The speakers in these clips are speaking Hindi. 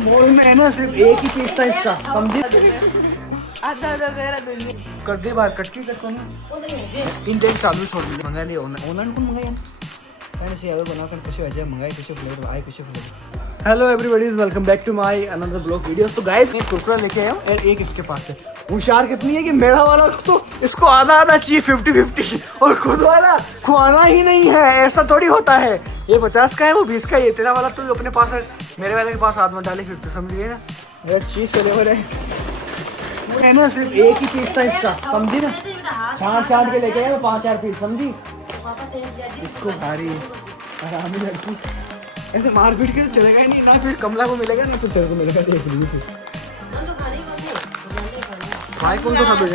मॉल में है ना सिर्फ एक ही पीस था इसका, समझी? आधा कर दे बाहर कट्टी तक को ना इन डेट चालू छोड़ दे मंगा लिया ऑनलाइन कौन मंगाया मैंने से आवे बना कर कैसे अजय मंगाए कैसे फ्लेवर आए कैसे flavour. Hello everybody welcome back to my another blog videos. तो गाइस मैं कुरकुरा लेके आया हूं और एक इसके पास है। होशियार कितनी है कि मेरा वाला तो इसको आधा आधा चाहिए 50-50 और खुद वाला खुआना ही नहीं है। ऐसा थोड़ी होता है। ये 50 का है वो 20 का है। ये तेरा वाला तो अपने पास है, मेरे वाले के पास हाथ में डाले फिर तो समझिए ना बस चीज फ्लेवर है ना सिर्फ एक ही पीस था इसका, समझी ना? छाट के लेके आया 5-4 पीस, समझी? इसको भारी आराम ही लड़की ऐसे मारपीट के तो चलेगा ही नहीं ना, फिर कमला को मिलेगा नहीं फिर तेरे को मिलेगा। देख लीजिए फिर भाई कौन सा दो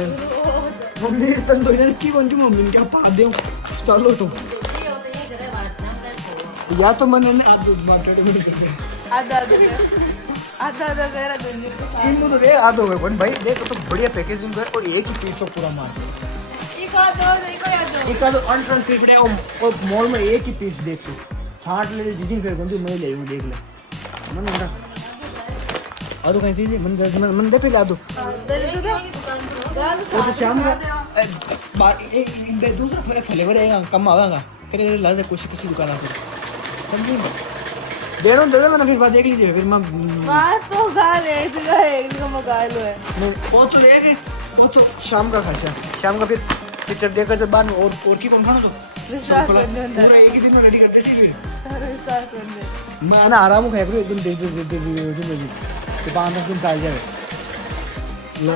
मम्मी तन दो की कौन सी मम्मी क्या पा दे चलो तुम या तो मैंने इन तो दे आध हो गए भाई। देख तो बढ़िया पैकेजिंग कर और एक ही पीस हो पूरा मार एक अनट्रांसपेरेंट और मॉल में एक ही पीस देख तू छाट ले जिजिंग फिर गंदी मैं ले हूं देख ले मन मेरा आदो कहीं थी मन दे पहले आदो वो तो शाम का दूसरा फ्लेवर है कम आएगा तेरे ला दे कुछ किसी दुकान पे समझी देनो दे दे मैंने फिर बात देख लीजिए फिर मैं बात तो गा ले इसका एक का मगा लो है वो तो ले वो तो शाम का खासा शाम का फिर पिक्चर देखकर जब बाद में और की कौन खाना तो विश्वास करने पूरा एक ही दिन में रेडी करते सी फिर विश्वास करने मैं ना आराम खाए फिर एकदम दे मुझे तो 5-10 दिन चल जाए लो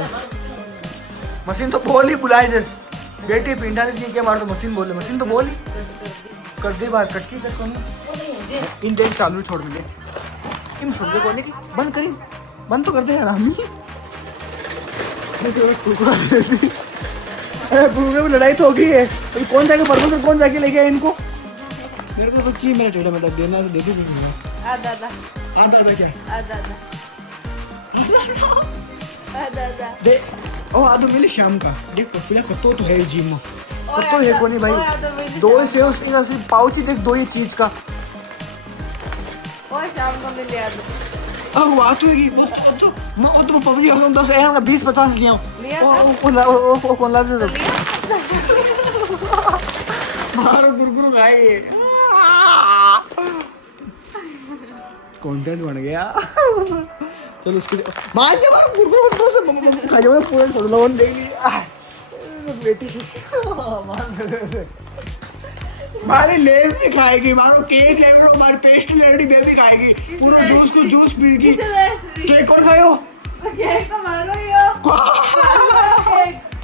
मशीन तो बोल ही बुलाए जर बेटी पिंडा ने क्या मार तो मशीन बोले मशीन तो बोल ही कर दे बाहर कटकी तक को इन डेट चालू छोड़ दे इन सुन को की बंद करी बंद तो कर दे यार हम पूरे में लड़ाई तो हो गई है। तो कौन जाके परमेश्वर कौन जाके लेके आया इनको? मेरे को तो चाहिए मेरा टेढ़ा मतलब देना तो देखी आधा क्या आधा दे ओ आदो मिले शाम का देख कपिला कतो तो है जिम में कतो है कोनी भाई दो से उसका सिर्फ पाउच ही देख दो ये चीज का और शाम को मिल लिया अब बात हुई वो तो पबजी हम 10 एम 20-50 लिया ओ कौन ला दे मारो गुरगुरु खाए कंटेंट बन गया। चलो उसके मार के मारो गुरगुरु तो से खा जाओ पूरे छोड़ लो देख ली बेटी मारे लेस भी खाएगी मारो केक ले लो मार पेस्ट्री लेडी बेबी खाएगी पूरा जूस को जूस पीगी केक कौन खायो केक तो मारो यो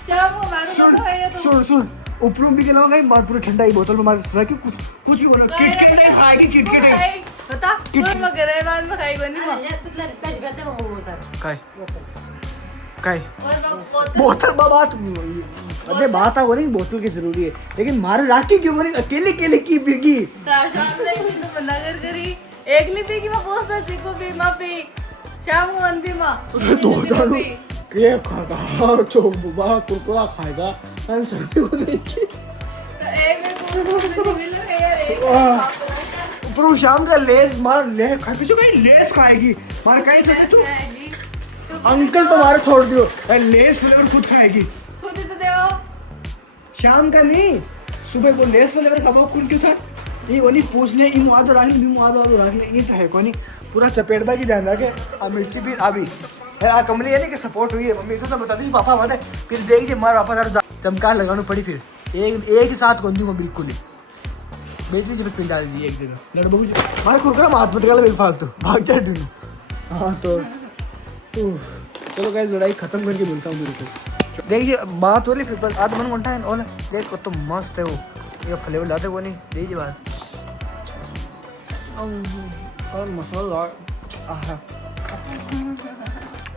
शाम को मारो तो है तो सुन ऊपर भी के अलावा कहीं बात पूरी ठंडा ही बोतल में मार रखी कुछ भी बोलो किटकैट नहीं खाएगी किटकैट बता कोई मगर बाद में खाएगा नहीं काय बोतल बात अरे बात आ नहीं बोतल की जरूरी है लेकिन मारे राखी क्यों नहीं अकेले की पीगी नगर करी एक ली पीगी मैं बहुत सच्ची को भी मां पी शाम को मन भी मां दो जानू केक खाएगा तो बुबा कुरकुरा खाएगा मैं सभी को देखी तो एक में मिल यार ऊपर शाम का लेस मार ले किसी कहीं लेस खाएगी मार कहीं से तू अंकल तुम्हारे छोड़ दियो लेस फ्लेवर खुद खाएगी खुद ही तो देओ शाम का नहीं सुबह वो लेस फ्लेवर खाओ कौन क्यों था ये वो नहीं पूछ ले इन आदो राख ले बिमु आदो राख ले ये तो है कोनी पूरा चपेट बाकी ध्यान रखे अब मिर्ची भी अभी आ कमली है नहीं कि सपोर्ट हुई है मम्मी तो बता दी पापा बता फिर देख जी मार पापा जरा चमकार लगानी पड़ी फिर एक ही साथ गोंदी में बिल्कुल ही बेच लीजिए फिर पिन डाल दीजिए एक जगह लड़बो मारे कुरकुरा हाथ मत गला फालतू भाग जाए दिन। हाँ तो चलो गाइस लड़ाई खत्म करके बोलता हूँ मेरे को देखिए बात हो रही फिर बस आधा मन घंटा है और देख तो मस्त है वो ये फ्लेवर लाते वो नहीं देखिए बात और मसाला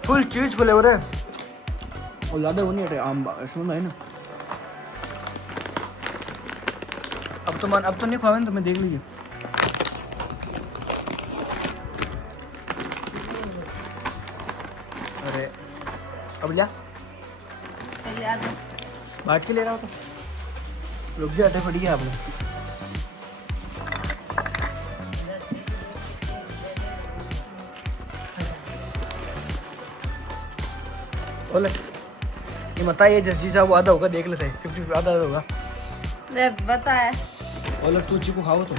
फुल चीज फ्लेवर है और ज़्यादा वो नहीं है आम इसमें है ना। अब तो नहीं खावे तो मैं देख लीजिए अरे अब लिया बात के ले रहा हो तो रुक जाते पड़ी है आप लोग बोले ये मता ये जस्जी साहब आधा होगा देख ले सही 50 आधा होगा ले बता है बोले तू चीकू खाओ तो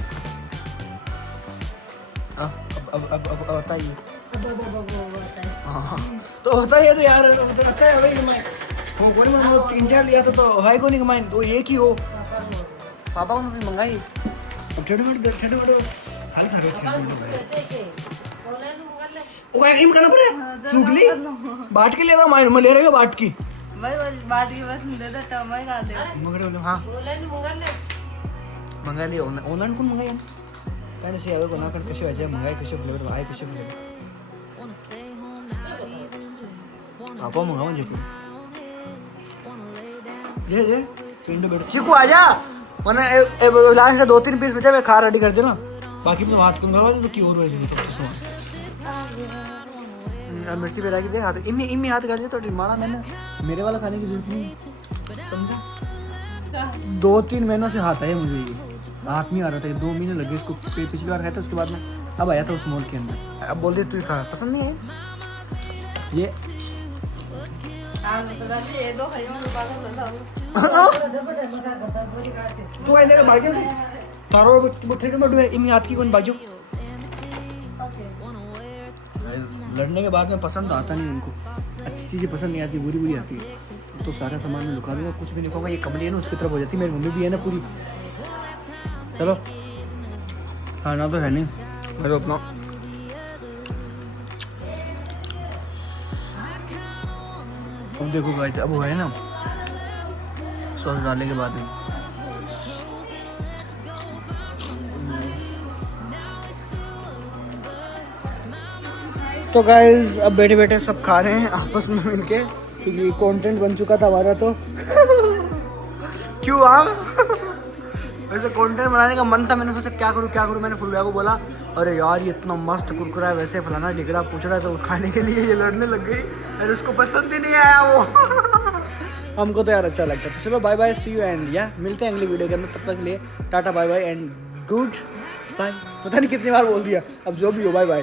अब बताइए हाँ तो बताइए तो यार तो रखा है भाई मैं वो कोई मैं 3-4 लिया था तो है को नहीं कमाई तो एक ही हो पापा को भी मंगाई अब छठे मिनट खाली खा रहे ओ क्या क्रीम करना पड़े सुगली बाट के लिया था मैं ले रहे हो बाट की भाई बात की बस दे दे टमाई खा दे मगर हाँ मंगा लिया ऑनलाइन कौन मंगाई कारण से आवे कोणा कसे व्हायचे मंगाई कसे फ्लेवर आहे कसे फ्लेवर पापा मंगा म्हणजे ले ले पिंडो बैठ चिकू आजा मैंने लास्ट से 2-3 पीस बचे मैं खा रेडी कर देना बाकी मैं बात करूंगा तो की और होएगी तो सामान मिर्ची बेरा की दे हाथ इम्मी हाथ कर दे तो मारा मैंने मेरे वाला खाने की जरूरत नहीं समझा 2-3 महीनों से हाथ है मुझे ये हाथ नहीं आ रहा था 2 महीने लगे इसको पिछली बार खाया था उसके बाद में अब आया था उस मॉल के अंदर अब बोल दे तू ही खा पसंद नहीं है ये तू ऐसे बाजू तारो थ्रेड में डू है इमी हाथ की कौन बाजू लड़ने के बाद में पसंद आता नहीं उनको अच्छी चीज़ें पसंद नहीं आती बुरी आती है तो सारा सामान में लुका दूंगा कुछ भी नहीं कहूँगा ये कमली है ना उसकी तरफ हो जाती मेरी मम्मी भी है ना पूरी चलो खाना तो है नहीं मैं तो अपना अब देखो गाइस अब वो है ना सॉस डालने के बाद में तो गाइस अब बैठे बैठे सब खा रहे हैं आपस में मिलके क्योंकि कंटेंट बन चुका था हमारा तो क्यों वैसे कंटेंट बनाने का मन था मैंने सोचा क्या करूं मैंने फुल को बोला अरे यार ये इतना मस्त कुरकुरा है वैसे फलाना ढिगड़ा पूछ रहा है तो खाने के लिए ये लड़ने लग गई अरे उसको पसंद ही नहीं आया वो हमको तो यार अच्छा लगता है तो चलो bye bye see you and या मिलते हैं अगली वीडियो के अंदर तब तक के लिए tata bye bye and goodbye पता नहीं कितनी बार बोल दिया अब जो भी हो बाय बाय